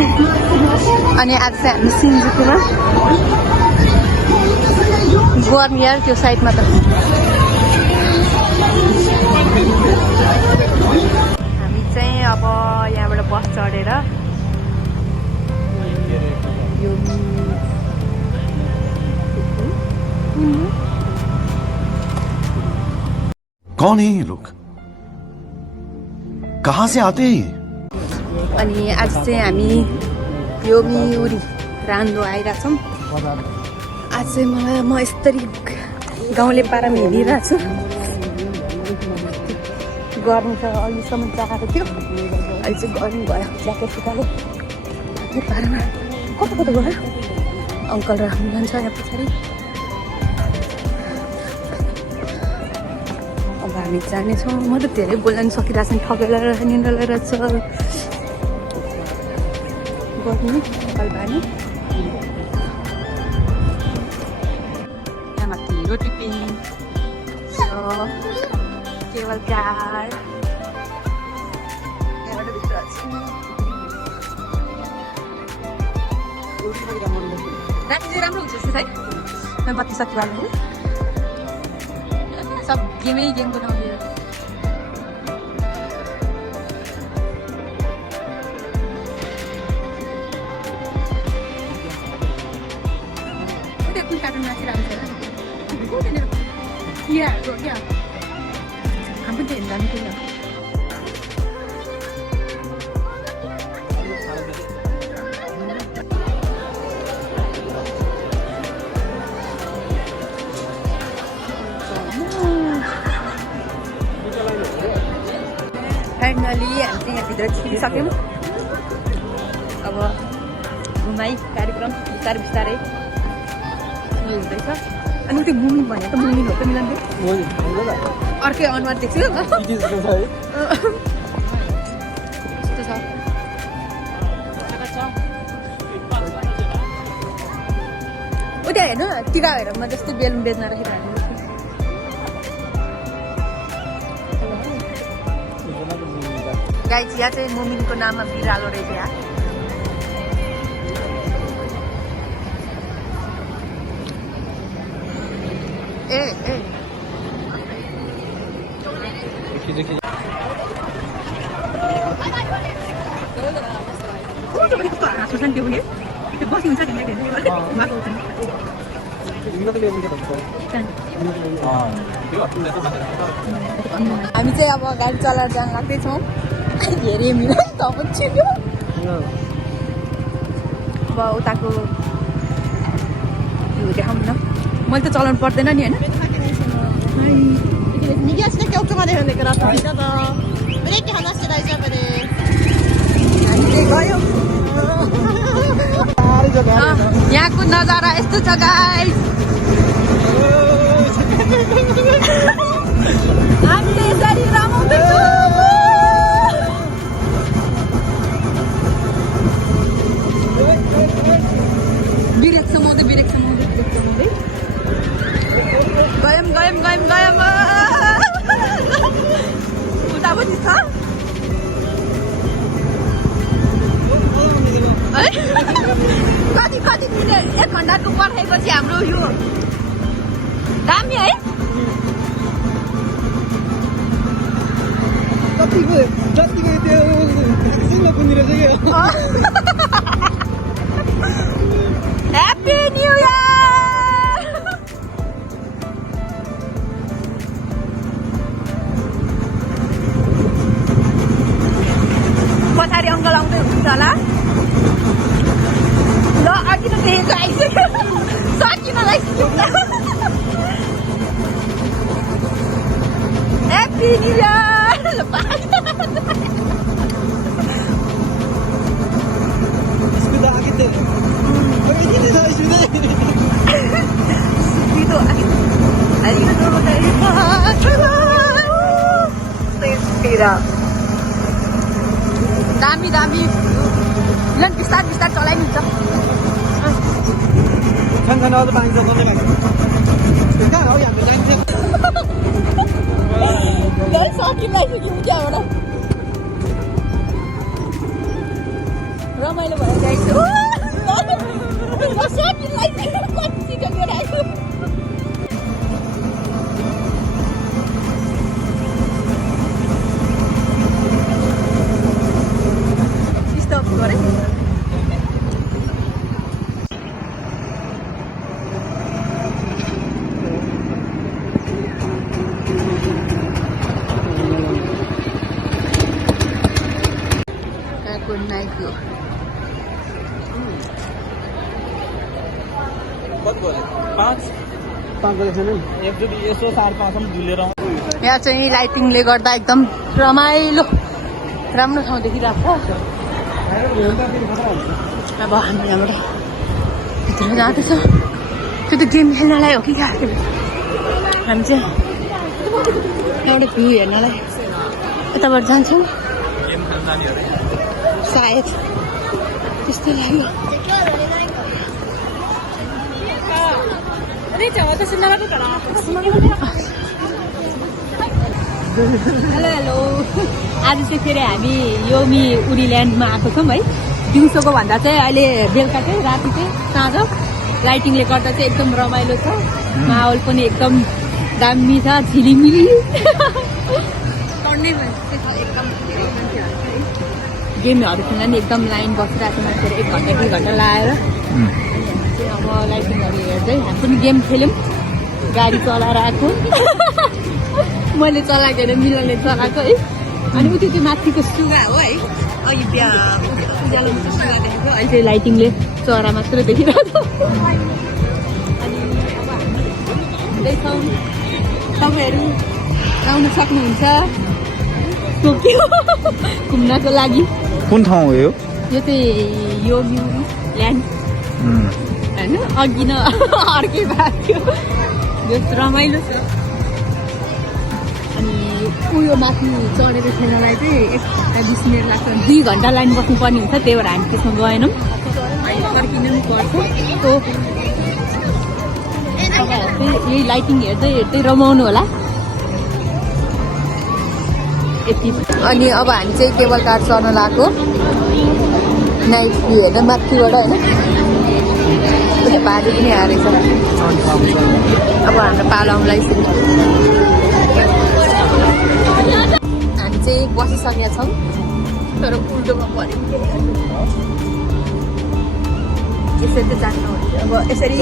अनि आज चाहिँ हामी सिन्जुकुमा गर्मी यार त्यो साइडमा त हामी चाहिँ अब यहाँबाट बस चढेर यो कौन है ये लोग कहाँ से आते हैं अनि आज चाहिँ हामी यो मिउरी रान्दो आइरहेछौँ आज चाहिँ मलाई म यस्तरी गाउँले पारामा हिँडिरहेको छु गर्मी त अहिलेसम्म जाएको थियो अहिले चाहिँ गर्मी भयो ज्याकेट उकालो पारामा कता कता गयो अङ्कल र जान्छ यहाँ पछाडि अब हामी जानेछौँ म त धेरै बोल्न सकिरहेको छैन ठगेर निन्द्रा रहेछ गर्मी कलबानी यहाँ माथि रोटी पिङ केवल कार यहाँबाट भित्र राति चाहिँ राम्रो हुन्छ जस्तो है बत्ती सकिहाल्नु सब गेमै गेम बनाउने कार्टुन नाचिरहेको छ किराहरूको क्या हामी पनि हेर्नु जानु फाइनली हामी चाहिँ यहाँभित्र छिरिसक्यौँ अब घुमाइ कार्यक्रम बिस्तारै बिस्तारै हुँदैछ अनि त्यो मुमिन भने त मुमिन हो त मिलाउँदै अर्कै अनुहार देख्छु कस्तो छ उता हेर्नु टिका हेर म जस्तै बेलुन बेच्न राखिरहेको गाई चिया चाहिँ मुमिनको नाममा बिरालो रहेछ यहाँ ए ए हामी चाहिँ अब गाडी चलाएर जान लाग्दैछौँ हेरेँ मिल त छिटो अब उताको देखाउँ न मैले त चलाउनु पर्दैन नि होइन यहाँको नजारा यस्तो छ गाइस हामीले यसरी रमाउँदैछौँ बिरेक समाउँदै गयौँ उता पनि छ है कति मिनट 1 घन्टाको पर्खाइपछि हाम्रो यो दामी है ह्याप्पी न्यू इयर पछाडि अङ्कल आउँदै हुन्छ होला ल अघि त देखेको आइसक्यो सकिनलाई ह्याप्पी न्यू इयर दामी दामी बिस्तार बिस्तार चलाइन्छ रमाइलो भएर आइसक्यो स्टप गरे नाइटको यहाँ चाहिँ लाइटिङले गर्दा एकदम रमाइलो राम्रो ठाउँ देखिरहेको छ अब हामी यहाँबाट भित्र जाँदैछ त्यो त गेम खेल्नलाई हो कि क्या हामी चाहिँ यहाँबाट भ्यू हेर्नलाई यताबाट जान्छौँ सायद त्यस्तै लाग्यो हेलो हेलो आज चाहिँ फेरि हामी योमी उरील्यान्डमा आएको छौँ है दिउँसोको भन्दा चाहिँ अहिले बेलुका चाहिँ राति चाहिँ साँझ लाइटिङले गर्दा चाहिँ एकदम रमाइलो छ माहौल पनि एकदम दामी छ झिलिमिली गेमहरू खेल्न नि एकदम लाइन बसिरहेको छ मान्छेहरू 1 घन्टा 2 घन्टा लाएर अब लाइटिङहरू हेर्दै हामी पनि गेम खेल्यौँ गाडी चलाएर आएको मैले चलाएको होइन मिलनले चलाएको है अनि उति त्यो माथिको सुगा हो है अघि उज्यालो सुगा देखेको अहिले चाहिँ लाइटिङले चरा मात्र देखिरहेको अनि अब हामी हिँड्दैछौँ तपाईँहरू आउन सक्नुहुन्छ घुम्नको लागि कुन ठाउँ हो यो चाहिँ योमी ल्यान्ड होइन अघि न अर्कै भएको थियो रमाइलो छ अनि उयो माथि चढेर खेल्नलाई चाहिँ 20 मिनट लाग्छ 2 घन्टा लाइन बस्नुपर्ने हुन्छ त्यही भएर हामी त्यसमा गएनौँ फर्किनु पनि पर्छ यही लाइटिङ हेर्दै हेर्दै रमाउनु होला अनि अब हामी चाहिँ केबल कार चढ्न लगाएको नाइट भ्यू हेर्न माथिबाट होइन पानी पनि हारेछ अब हाम्रो पालो आउनुलाई हामी चाहिँ बसिसकेका छौँ तर उल्टोमा पऱ्यो यसरी त जान्नु अब यसरी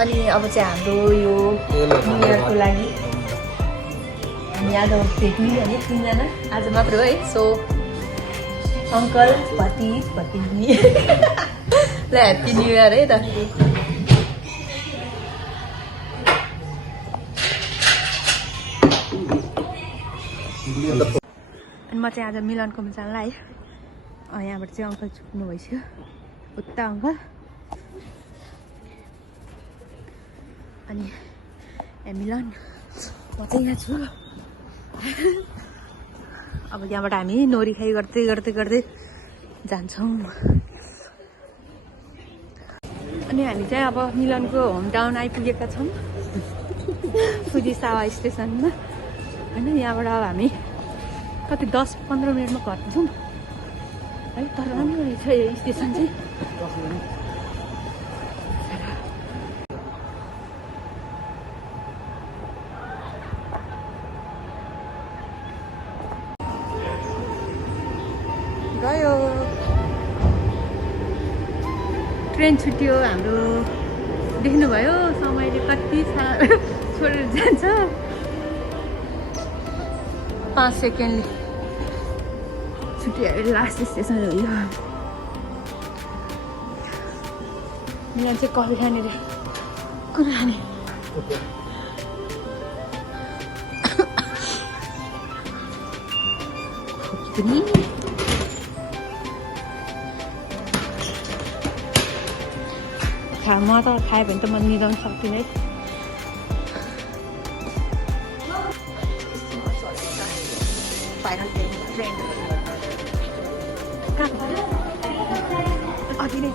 अनि अब चाहिँ हाम्रो यो न्यु इयरको लागि हामी आज भेट्ने होइन 3 जना आज मात्र हो है सो अङ्कल भतिनी ल ह्याप्पी न्यु इयर है त अनि म चाहिँ आज मिलनको जानलाई यहाँबाट चाहिँ अङ्कल चुक्नु भइसक्यो उता अङ्कल अनि मिलन म चाहिँ यहाँ छु अब यहाँबाट हामी नोरी खाइ गर्दै गर्दै गर्दै जान्छौँ अनि हामी चाहिँ अब मिलनको होम टाउन आइपुगेका छौँ फुजिसावा स्टेसनमा होइन यहाँबाट अब हामी कति 10-15 मिनटमा घर पुग्छौँ है तर राम्रो रहेछ यो स्टेसन चाहिँ गयो ट्रेन छुट्यो हाम्रो देख्नुभयो समयले कति छोडेर जान्छ 5 सेकेन्डले छुट्यो लास्ट स्टेसन हो यो मिलन चाहिँ कफी खानेर अनि पनि म त खायो भने त म निदाउन सक्दिनँ है फाइनल ट्रेन अघि नै